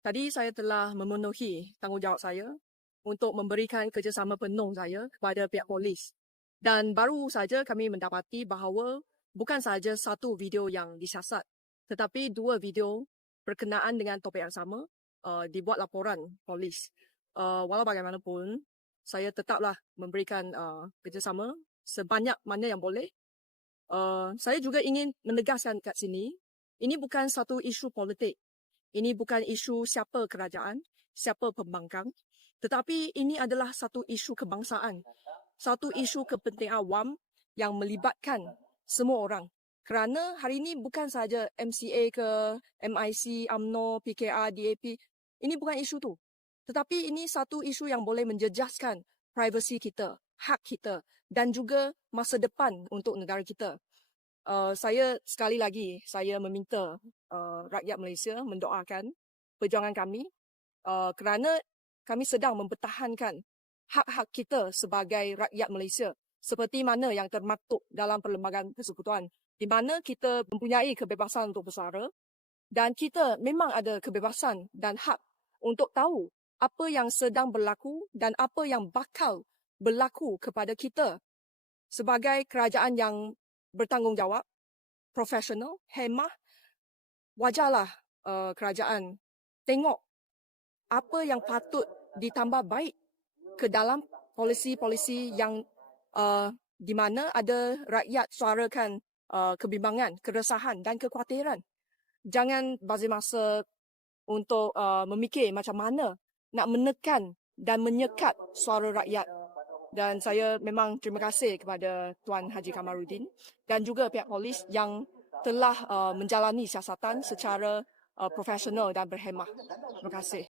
Tadi saya telah memenuhi tanggungjawab saya untuk memberikan kerjasama penuh saya kepada pihak polis. Dan baru saja kami mendapati bahawa bukan sahaja satu video yang disiasat, tetapi dua video berkenaan dengan topik yang sama dibuat laporan polis. Walau bagaimanapun, saya tetaplah memberikan kerjasama sebanyak mana yang boleh. Saya juga ingin menegaskan kat sini, ini bukan satu isu politik. Ini bukan isu siapa kerajaan, siapa pembangkang, tetapi ini adalah satu isu kebangsaan, satu isu kepentingan awam yang melibatkan semua orang. Kerana hari ini bukan sahaja MCA ke MIC, UMNO, PKR, DAP, ini bukan isu tu. Tetapi ini satu isu yang boleh menjejaskan privasi kita, hak kita dan juga masa depan untuk negara kita. Saya sekali lagi, saya meminta rakyat Malaysia mendoakan perjuangan kami kerana kami sedang mempertahankan hak-hak kita sebagai rakyat Malaysia seperti mana yang termaktub dalam Perlembagaan Persekutuan, di mana kita mempunyai kebebasan untuk bersara dan kita memang ada kebebasan dan hak untuk tahu apa yang sedang berlaku dan apa yang bakal berlaku kepada kita sebagai kerajaan yang bertanggungjawab, profesional, hemah. Wajarlah kerajaan tengok apa yang patut ditambah baik ke dalam polisi-polisi yang di mana ada rakyat suarakan kebimbangan, keresahan dan kekhawatiran. Jangan bazir masa untuk memikir macam mana nak menekan dan menyekat suara rakyat. Dan saya memang terima kasih kepada Tuan Haji Kamarudin dan juga pihak polis yang telah menjalani siasatan secara profesional dan berhemah. Terima kasih.